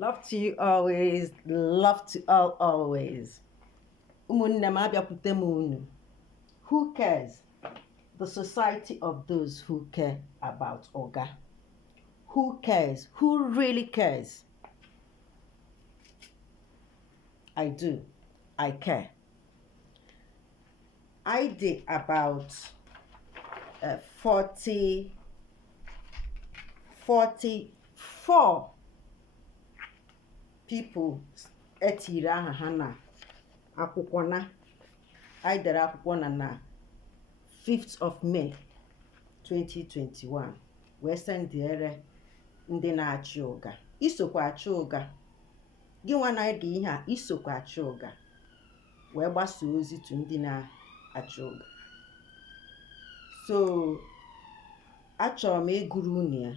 Love to you always. Love to all always. Ụmụnne m abịakwute m unu. Who cares? The society of those who care about Oga. Who cares? Who really cares? I do. I care. I did about 44 people etiri aha ha na akwụkwọ na anyị dere akwụkwọ na 5th of May 2021 wee sendiere ndị na-achị ụga. Isokwa achị ụga, gị nwa na-ege ihe a, isokwa achị ụga wee gbasa ozi tu ndị na-achị ụga. So achọrọ m ịgụrụ unu ya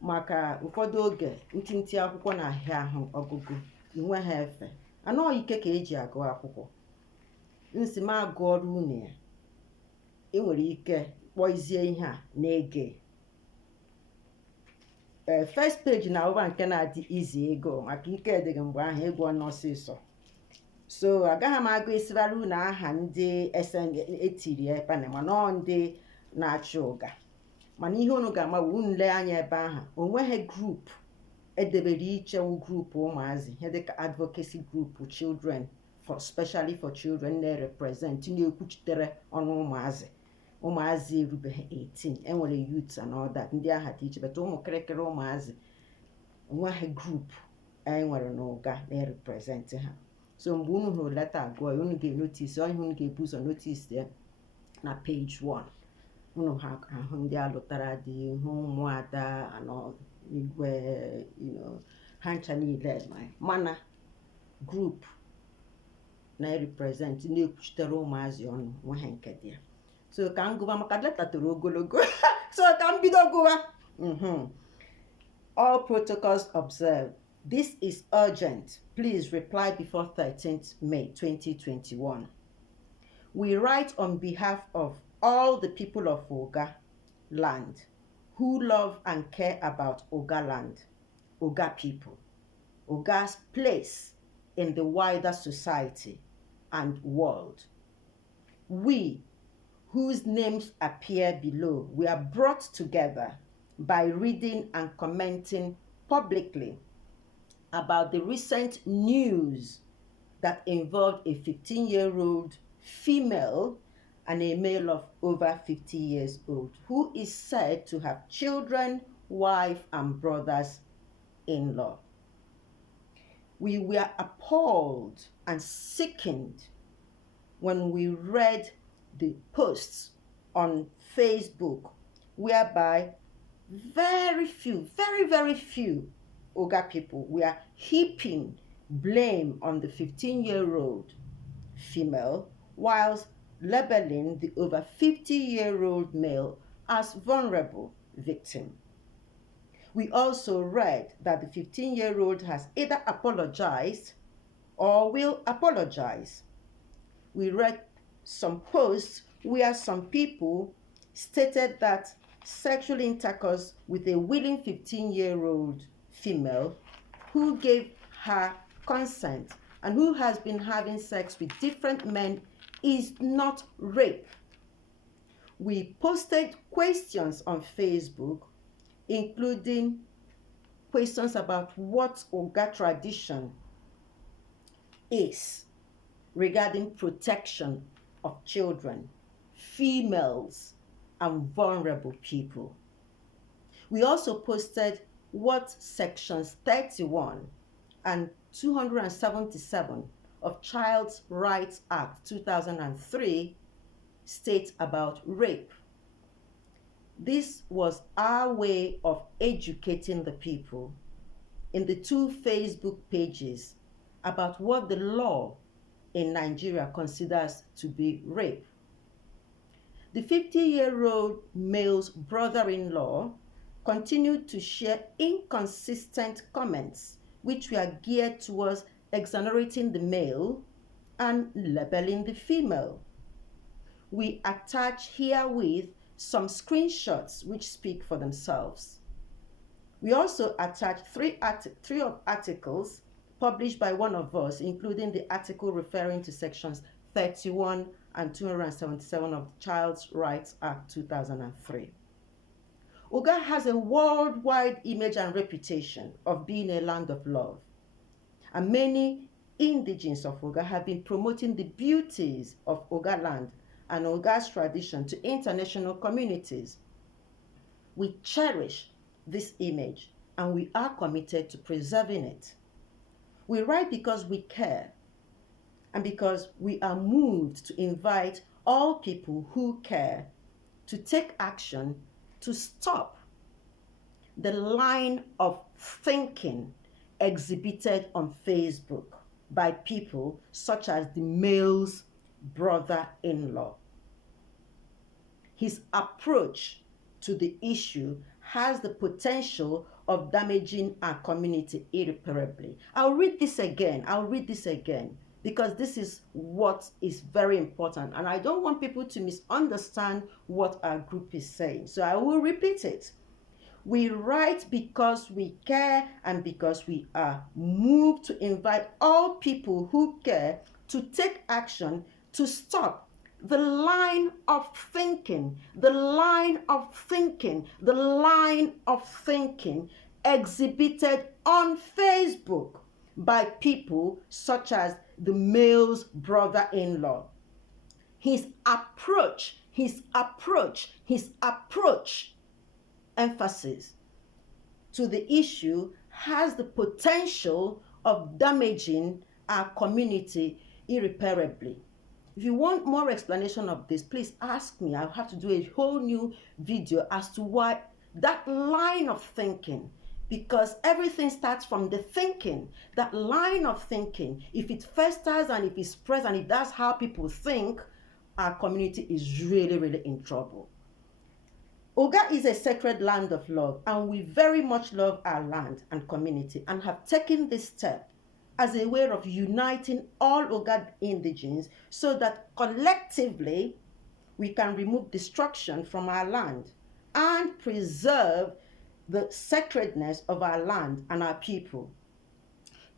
maka ụfọdụ oge ntịntị akwụkwọ na-ahịa ahụ ọgụgụ inwe ha efe anọghị ike ka eji agụ akwụkwọ. Nsị m agụọrụ unu ya, ị nwere ike kpọizie ihe a na-ege. First page na ụba nke na-adị izi ego maka ike edịghị mgbe ahụ ego ọnụ ọsịsọ. So agaghị m agụ isirara unu aha ndị etiri ebe na mana ọ ndị na-achị ụga. Mana ihe unu ga-ama unu lee anya ebe ahụ onweghị grup edebere ichewu grupu ụmụazị ihe dịka advocacy group children especially for children na-represent na-ekwuchitere ọnụ ụmụazị erubeghị 18. Enwere youth and all that ndị aha dị iche beta ụmụ kịrịkịrị ụmụazị onweghị grup anyị nwere n'ụga na-represent ha. So mgbe unu hụrụ leta agụọ ya unu ga-enotisi ihe unu ga-ebu ụzọ notisi ya na page 1. Unu ha ahụ ndị alụtara dị hụ ụmụada anọ igwe ha ncha niile mana grup na-represent na-ekwuchitere ụmụazị ọnụ nweghị nke dị ya. So ka m gụba maka leta toro ogologo so ka m bido gụba. All protocols observed. This is urgent. Please reply before 13th May 2021. We write on behalf of all the people of Oga land who love and care about Oga land, Oga people, Oga's place in the wider society and world. We, whose names appear below, we are brought together by reading and commenting publicly about the recent news that involved a 15-year-old female and a male of over 50 years old who is said to have children, wife, and brothers-in-law. We were appalled and sickened when we read the posts on Facebook whereby very few, very few Oga people were heaping blame on the 15-year-old female whilst labeling the over 50-year-old male as vulnerable victim. We also read that the 15-year-old has either apologized or will apologize. We read some posts where some people stated that sexual intercourse with a willing 15-year-old female who gave her consent and who has been having sex with different men is not rape. We posted questions on Facebook, including questions about what Oga tradition is regarding protection of children, females, and vulnerable people. We also posted what sections 31 and 277 of Child's Rights Act 2003 state about rape. This was our way of educating the people in the 2 Facebook pages about what the law in Nigeria considers to be rape. The 50-year-old male's brother-in-law continued to share inconsistent comments which were geared towards exonerating the male and labeling the female. We attach herewith some screenshots which speak for themselves. We also attached three articles published by one of us, including the article referring to sections 31 and 277 of the Child's Rights Act 2003. Uga has a worldwide image and reputation of being a land of love, and many indigenes of Uga have been promoting the beauties of Uga land and Uga's tradition to international communities. We cherish this image and we are committed to preserving it. We write because we care and because we are moved to invite all people who care to take action to stop the line of thinking exhibited on Facebook by people such as the male's brother-in-law. His approach to the issue has the potential of damaging our community irreparably. I'll read this again because this is what is very important, and I don't want people to misunderstand what our group is saying. So I will repeat it. We write because we care and because we are moved to invite all people who care to take action to stop the line of thinking exhibited on Facebook by people such as the male's brother-in-law. His approach, emphasis to the issue has the potential of damaging our community irreparably. If you want more explanation of this, please ask me. I'll have to do a whole new video as to why that line of thinking, because everything starts from the thinking. That line of thinking, if it festers and if it spreads and if that's how people think, our community is really, really in trouble. Uga is a sacred land of love, and we very much love our land and community and have taken this step as a way of uniting all Uga indigenes so that collectively we can remove destruction from our land and preserve the sacredness of our land and our people.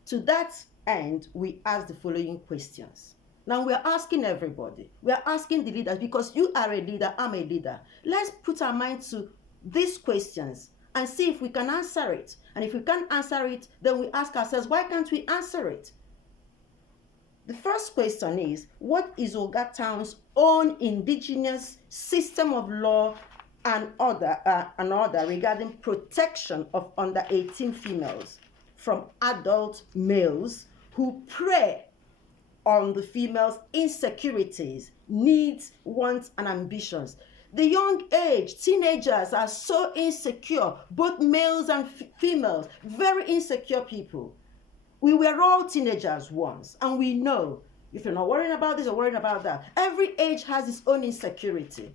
To that end, we ask the following questions. Now we're asking everybody, we're asking the leaders, because you are a leader, I'm a leader. Let's put our mind to these questions and see if we can answer it. And if we can't answer it, then we ask ourselves, why can't we answer it? The first question is, what is Uga Town's own indigenous system of law and order regarding protection of under 18 females from adult males who prey on the females' insecurities, needs, wants, and ambitions? The young age, teenagers are so insecure, both males and females, very insecure people. We were all teenagers once, and we know if you're not worrying about this or worrying about that. Every age has its own insecurity.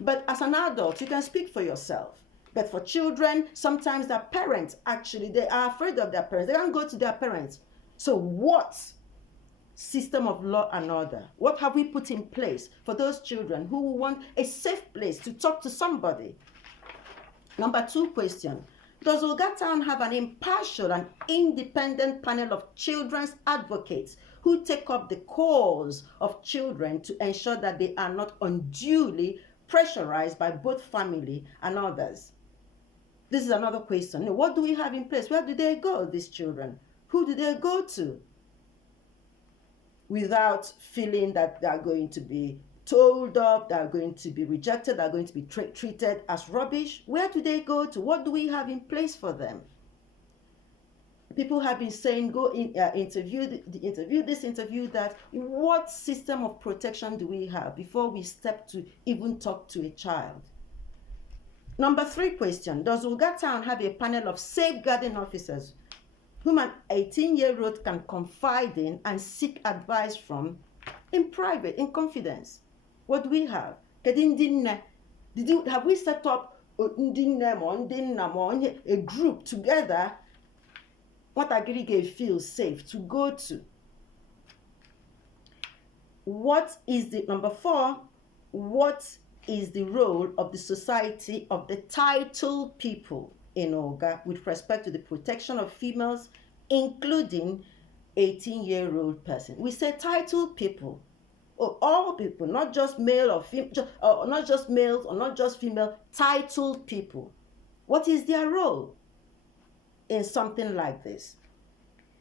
But as an adult, you can speak for yourself. But for children, sometimes their parents, actually, they are afraid of their parents. They can't go to their parents. So what system of law and order, what have we put in place for those children who want a safe place to talk to somebody? Number 2 question, does Uga Town have an impartial and independent panel of children's advocates who take up the cause of children to ensure that they are not unduly pressurized by both family and others? This is another question. What do we have in place? Where do they go, these children? Who do they go to without feeling that they are going to be told off, they are going to be rejected, they are going to be treated as rubbish? Where do they go to? What do we have in place for them? People have been saying, go in, interview that. What system of protection do we have before we step to even talk to a child? Number 3 question, does Uga Town have a panel of safeguarding officers whom an 18-year-old can confide in and seek advice from in private, in confidence? What do we have? Have we set up a group together what Agirige feels safe to go to? What is the, number 4, what is the role of the society of the titled people in Oga with respect to the protection of females, including 18-year-old person. We say titled people, or all people, not just male or female, or not just males or not just female, titled people. What is their role in something like this?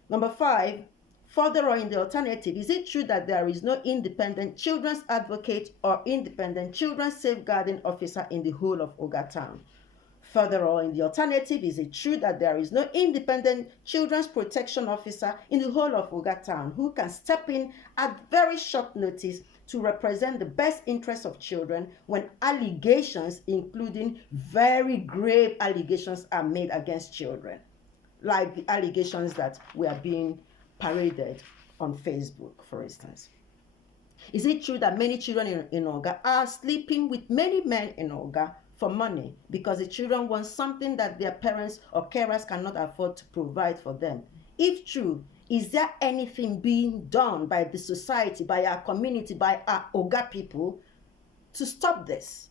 Number 5, further or in the alternative, is it true that there is no independent children's advocate or independent children's safeguarding officer in the whole of Oga Town? Further or in the alternative, is it true that there is no independent children's protection officer in the whole of Oga Town who can step in at very short notice to represent the best interests of children when allegations, including very grave allegations, are made against children, like the allegations that were being paraded on Facebook, for instance? Is it true that many children in Oga are sleeping with many men in Oga for money because the children want something that their parents or carers cannot afford to provide for them? If true, is there anything being done by the society, by our community, by our Oga people to stop this?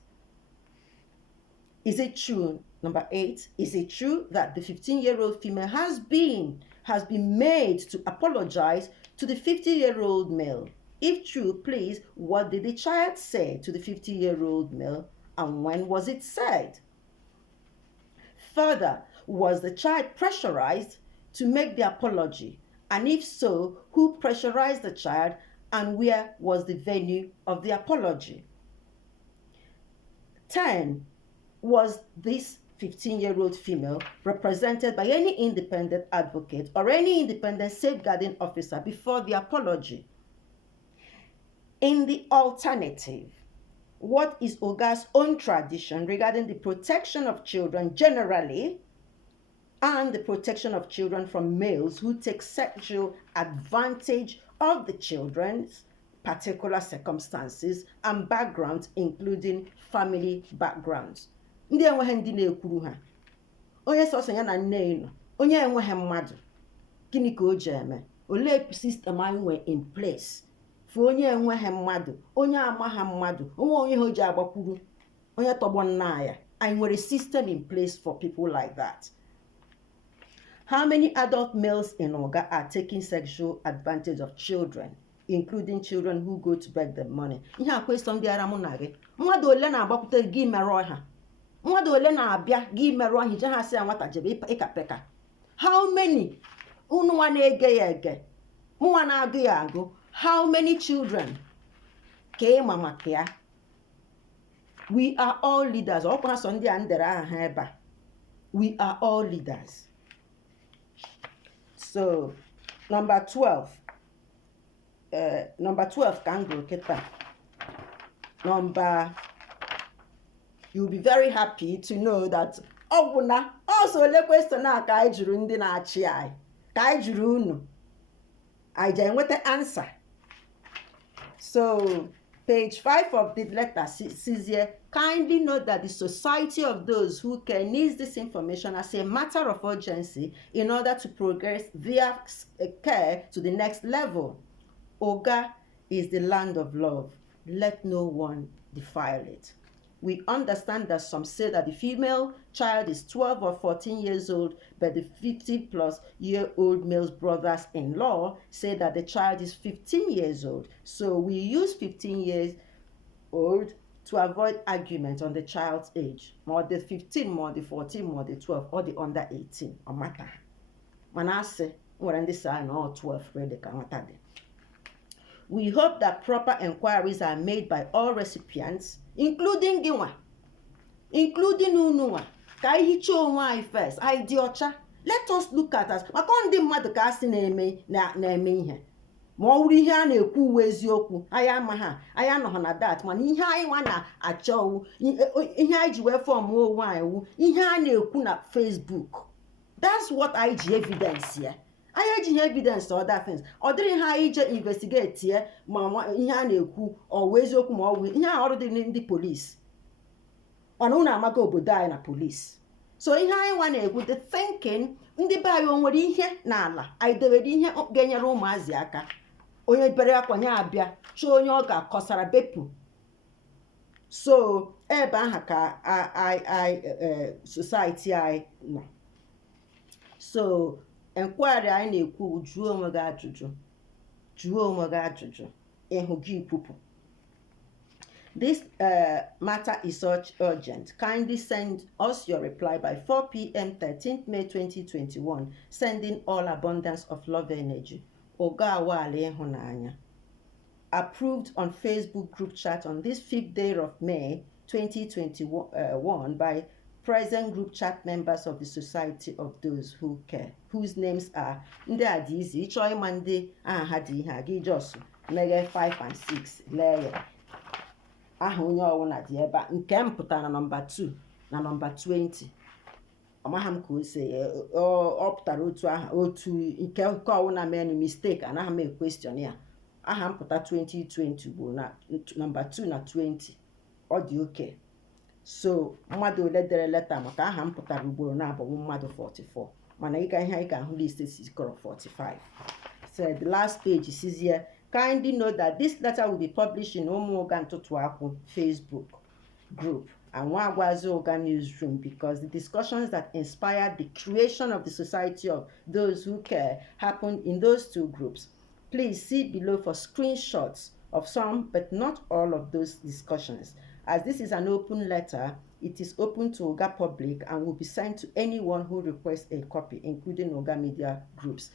Is it true, number 8, is it true that the 15-year-old female has been made to apologize to the 50-year-old male? If true, please, what did the child say to the 50-year-old male, and when was it said? Further, was the child pressurized to make the apology? And if so, who pressurized the child, and where was the venue of the apology? 10, was this 15-year-old female represented by any independent advocate or any independent safeguarding officer before the apology? In the alternative, what is Oga's own tradition regarding the protection of children generally and the protection of children from males who take sexual advantage of the children's particular circumstances and backgrounds, including family backgrounds? Ndị enweghị ndị na-ekwuru ha, onye sọsọ ya na nne nọ, onye enweghị mmadụ, gịnị ka o ji eme? Olee system anyị nwere in place for onye enweghị mmadụ, onye amaghị mmadụ, onwe onye ha o ji agbakwuru, onye tọgbọ nna ya? Anyị nwere system in place for people like that. How many adult males in Oga are taking sexual advantage of children, including children who go to beg them money? Ihe a question dị ara mụ na gị. Mmadụ ole na-agbakwute gị merụ ọha? Mmadụ ole na-abịa gị merụ ọha ije ha sị ya nwata jebe ịkapeka? How many? Unu nwa na-ege ya ege, mụnwa na-agụ ya agụ. How many children ka ịma maka ya? We are all leaders. Ọ kwa sọ ndị a ndere aha ebe a. We are all leaders. So, number 12 ka m gụrụ kịta. You'll be very happy to know that ọ bụ na also le question a ka anyị jụrụ ndị na-achị anyị, ka anyị jụrụ unu, anyị je enweta answer. So, page 5 of the letter says here, kindly note that the society of those who care needs this information as a matter of urgency in order to progress their care to the next level. Oga is the land of love. Let no one defile it. We understand that some say that the female child is 12 or 14 years old, but the 50-plus-year-old male's brothers-in-law say that the child is 15 years old. So we use 15 years old to avoid argument on the child's age. More the 15, more the 14, more the 12, or the under 18, or matter. When I say, we're in this sign, or 12, really, we hope that proper inquiries are made by all recipients, including Giwa, including Unua. First, Idiocha. Let us look at us. Makondi mmadụ ka asị na-eme ihe. Ma ọ wụrụ ihe a na-ekwu eziokwu, anyị ama ha, anyị anọghị na that, mana ihe anyị nwa na-achọ ihe anyị ji wee fọm onwe anyị wu ihe a na-ekwu na Facebook. That's what anyị ji evidence ya. Anyị ejighị evidence other things. Ọ dịrị ha anyị je investigate ya ma ihe a na-ekwu ọ wụ eziokwu ma ọ wụ ihe a ọrụ dị ndị police. Ọnụ unu amaga obodo anyị na police. So ihe anyị nwa na-ekwu the thinking ndị be anyị nwere ihe n'ala anyị dewere ihe ga-enyere ụmụazị aka. Onye bere akwa nye abịa chọọ onye ọ ga-akọsara bepụ. So ebe ahụ ka I society I nọ. So enquiry anyị na-ekwu jụọ onwe gị ajụjụ, jụọ onwe gị ajụjụ, ịhụ gị ikwupụ. This matter is such urgent. Kindly send us your reply by 4 p.m. 13th May 2021. Sending all abundance of love energy. Oga Awale Ihunanya. Approved on Facebook group chat on this 5th day of May 2021 by present group chat members of the Society of Those Who Care, whose names are ndị a dị izi ịchọ ịma ndị aha ha dị ihe a gị jos meghe 5 and 6 lee ya aha onye ọwụna dị ebe a. Nke m pụtara na nọmba 2 na nọmba 20 ọmaha m ka o si ọ pụtara otu aha otu nke ọwụna mee mistake anaghị m ekwestion ya. Aha m pụta 2020 bụ na nọmba 2 na 20 ọ dị oke. So mmadụ ole dere leta maka aha m pụtara ugboro na-abụghị mmadụ 44 mana ịga ihe anyị ga-ahụ list sikọrọ 45. So the last page says here, kindly note that this letter will be published in Umuoga Ntutu Akwu Facebook group and Nwagwazi Oga newsroom because the discussions that inspired the creation of the Society of Those Who Care happened in those two groups. Please see below for screenshots of some but not all of those discussions. As this is an open letter, it is open to Oga public and will be sent to anyone who requests a copy, including Oga media groups.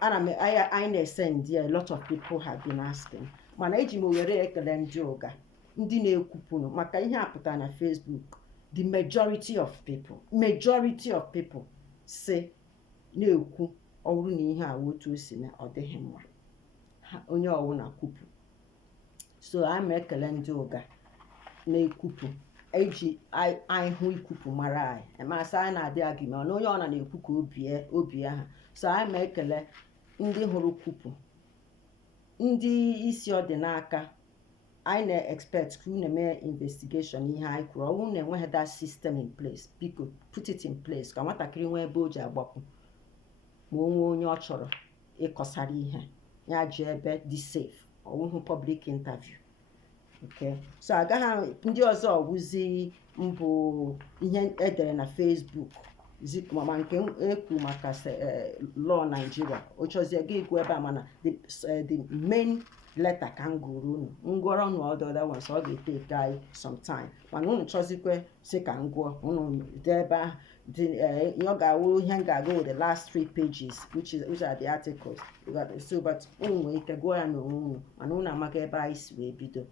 And I na-send there, a lot of people have been asking. Mana eji m were ekele ndị Oga, ndị na-ekwupụnụ maka ihe a pụtara na Facebook. The majority of people say na-ekwu ọ bụrụ na ihe a otu o si na ọ dịghị mma. Onye ọwụna kwupụ. So I'm ekele ndị Oga na-ekwupụ eji anyị hụ ikwupụ mara anyị emasị anyị na-adị agị ma na onye ọ na-ekwu ka obi aha. So anyị ekele ndị hụrụ kwupụ, ndị isi ọdịnaka. I na-expect ka unu mee investigation ihe anyị kwuru. Ọ bụrụ na enweghị that system in place, biko put it in place ka nwatakịrị nwee ebe o ji agbapụ ma o nwee onye ọ chọrọ ịkọsara ihe ya ji ebe dị safe. Ọ bụghị public interview. Okay, so agaghị ndị ọzọ ọwụzi mbụ ihe edere na Facebook mama nke ekwu maka law Nigeria o chọzie gị igwu ebe a mana the main letter ka m gụrụ unu ngụọrọ unu other ones ọ ga-etake anyị some time mana unu chọzikwe si ka m gụọ unu dee ebe ahụ ọ ga-awụ ihe m ga-agụ with the last 3 pages which are the articles. So but unu nwere ike gụọ ya n'onwe unu mana unu amaghị ebe anyị si wee bido.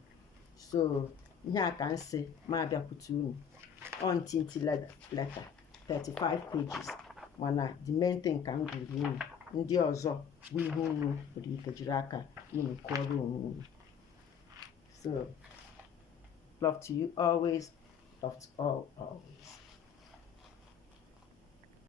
So ihe a ka m si ma abịakwute unu on tinti letter 35 pages mana the main thing ka m gụrụ unu ndị ọzọ bụ ihe unu nwere ike jiri aka unu kụọrọ onwe unu. So love to you always, love to all always.